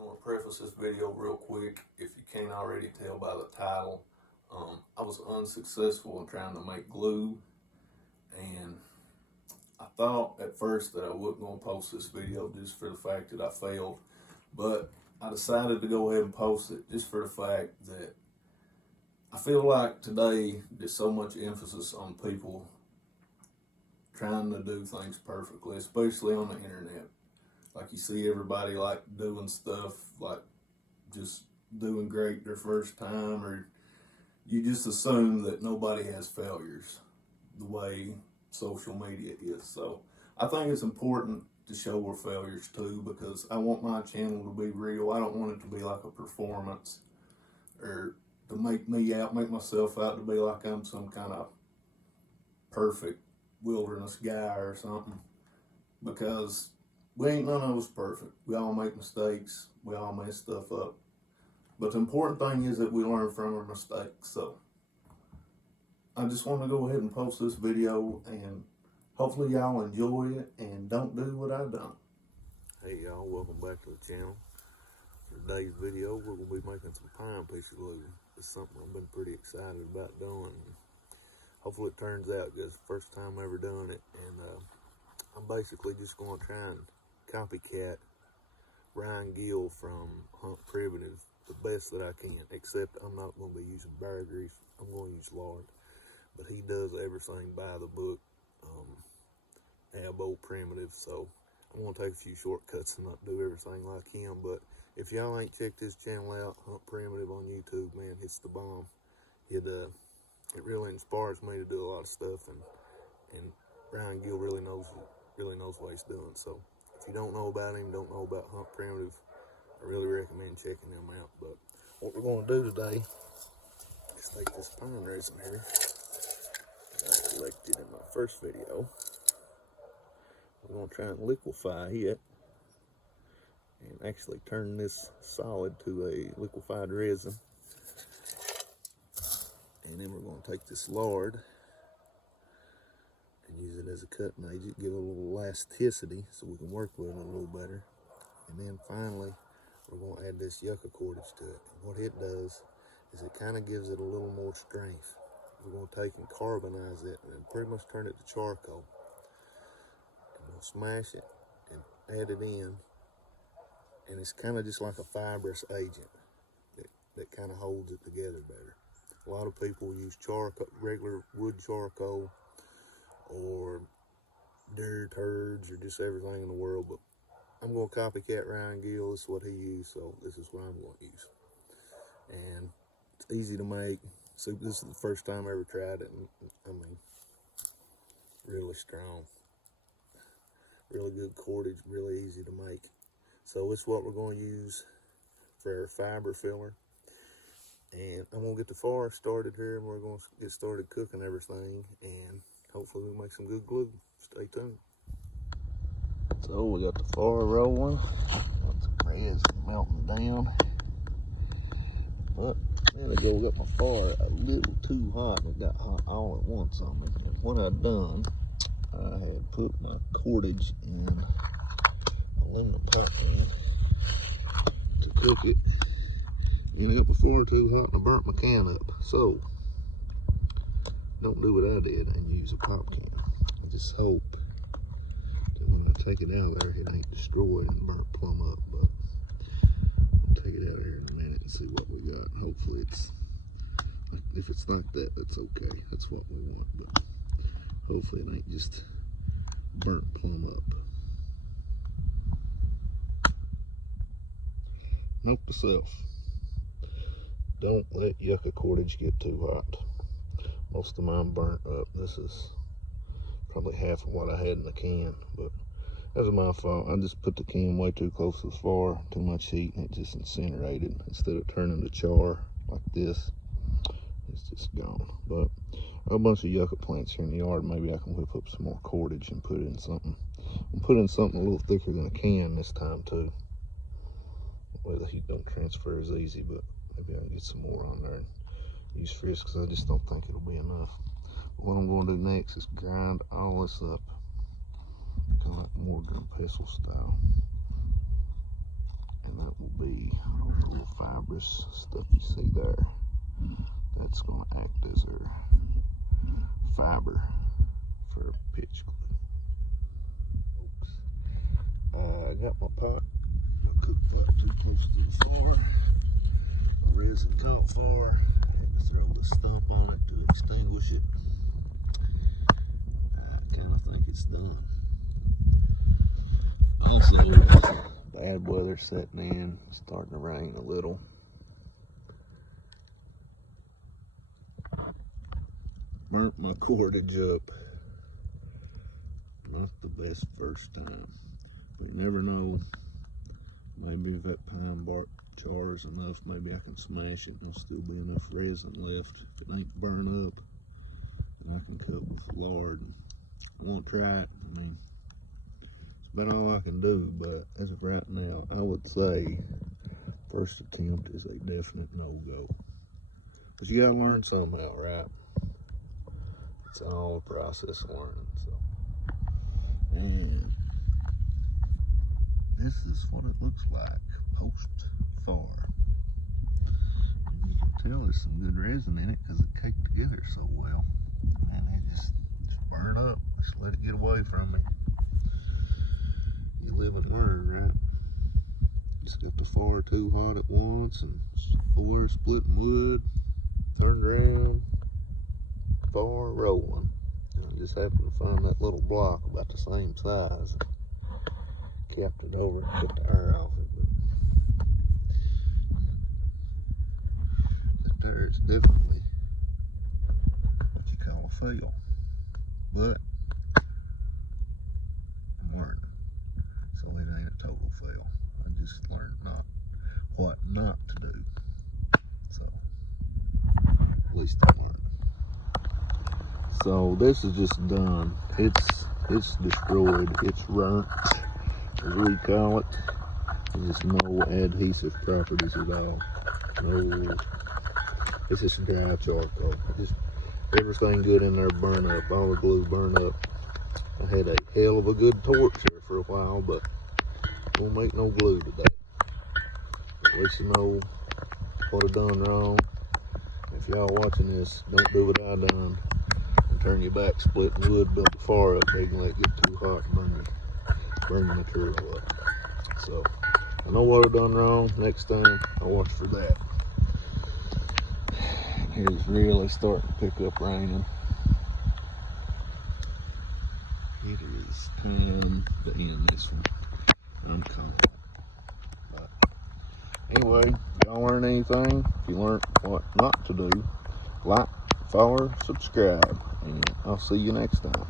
going to preface this video real quick. If you can't already tell by the title, I was unsuccessful in trying to make glue, and I thought at first that I wasn't going to post this video just for the fact that I failed, but I decided to go ahead and post it just for the fact that I feel like today there's so much emphasis on people trying to do things perfectly, especially on the internet. Like, you see everybody like doing stuff like just doing great their first time, or you just assume that nobody has failures the way social media is. So I think it's important to show our failures too, because I want my channel to be real. I don't want it to be like a performance, or to make myself out to be like I'm some kind of perfect wilderness guy or something, because we ain't none of us perfect. We all make mistakes. We all mess stuff up. But the important thing is that we learn from our mistakes. So I just want to go ahead and post this video, and hopefully y'all enjoy it and don't do what I've done. Hey y'all, welcome back to the channel. For today's video, we're going to be making some pine piece glue. It's something I've been pretty excited about doing. Hopefully it turns out good. It's the first time I've ever done it, and I'm basically just going to try and copycat Ryan Gill from Hunt Primitive the best that I can, except I'm not going to be using bear grease. I'm going to use lard, but he does everything by the book, Abo Primitive, so I'm going to take a few shortcuts and not do everything like him. But if y'all ain't checked his channel out, Hunt Primitive on YouTube, man, it's the bomb. It really inspires me to do a lot of stuff, and Ryan Gill really knows what he's doing. So if you don't know about him, don't know about Hunt Primitive, I really recommend checking them out. But what we're going to do today is take this pine resin here that I collected in my first video. We're going to try and liquefy it and actually turn this solid to a liquefied resin. And then we're going to take this lard and use it as a cutting agent, give it a little elasticity so we can work with it a little better. And then finally, we're going to add this yucca cordage to it. And what it does is it kind of gives it a little more strength. We're going to take and carbonize it and pretty much turn it to charcoal. And we'll smash it and add it in. And it's kind of just like a fibrous agent that kind of holds it together better. A lot of people use charcoal, regular wood charcoal, or dirt turds, or just everything in the world, but I'm going to copycat Ryan Gill. This is what he used, so this is what I'm going to use. And it's easy to make. So this is the first time I ever tried it, and I mean, really strong. Really good cordage, really easy to make. So this is what we're going to use for our fiber filler. And I'm going to get the fire started here, and we're going to get started cooking everything, and hopefully we'll make some good glue. Stay tuned. So we got the fire rolling. Lots of grass melting down. But there we go, we got my fire a little too hot. It got hot all at once on me. And what I'd done, I had put my cordage in aluminum pot pan to cook it. And it got the fire too hot and I burnt my can up. So don't do what I did and use a pop can. I just hope that when I take it out of there, it ain't destroyed and burnt plumb up. But I'll take it out of here in a minute and see what we got. Hopefully it's, if it's like that, that's okay. That's what we want. But hopefully it ain't just burnt plumb up. Note to self: don't let yucca cordage get too hot. Most of mine burnt up. This is probably half of what I had in the can, but that was my fault. I just put the can way too close to the fire, too much heat, and it just incinerated. Instead of turning to char like this, it's just gone. But a bunch of yucca plants here in the yard. Maybe I can whip up some more cordage and put it in something. I'm putting something a little thicker than a can this time too. Well, the heat don't transfer as easy, but maybe I can get some more on there and use frisks, because I just don't think it'll be enough. But what I'm going to do next is grind all this up, kind of like Morgan pestle style, and that will be fibrous stuff you see there. That's going to act as our fiber for pitch glue. I got my pot. I cooked that too close to the fire. My resin caught fire. I throw the stump on it to extinguish it. I kind of think it's done. Also, bad weather setting in, starting to rain a little. Burnt my cordage up. Not the best first time, but you never know. Maybe if that pine bark chars enough, maybe I can smash it and there'll still be enough resin left. If it ain't burn up, then I can cook with lard. I won't try it. I mean, it's about all I can do, but as of right now, I would say first attempt is a definite no-go. Because you gotta learn somehow, right? It's all a process of learning, so. And this is what it looks like post-fire. You can tell there's some good resin in it because it caked together so well. And it just burn up. Just let it get away from me. You live and learn, right? Just got the fire too hot at once and fire splitting wood, turned around, fire rolling. And I just happened to find that little block about the same size. Capped it over and put the air off it. But there is definitely what you call a fail. But I'm learning. So it ain't a total fail. I just learned what not to do. So at least I'm learning. So this is just done. It's destroyed. It's burnt, as we call it. There's just no adhesive properties at all. No, it's just dry charcoal. Just everything good in there burn up. All the glue burn up. I had a hell of a good torch here for a while, but won't make no glue today. At least you know what I done wrong. If y'all watching this, don't do what I done and turn your back splitting wood, build the fire up big and let it get too hot and burn the material up. So I know what I done wrong. Next time I'll watch for that. It's really starting to pick up raining. It is time to end this one. I'm calm. But anyway, if y'all learn anything, if you learned what not to do, like, follow, subscribe, and I'll see you next time.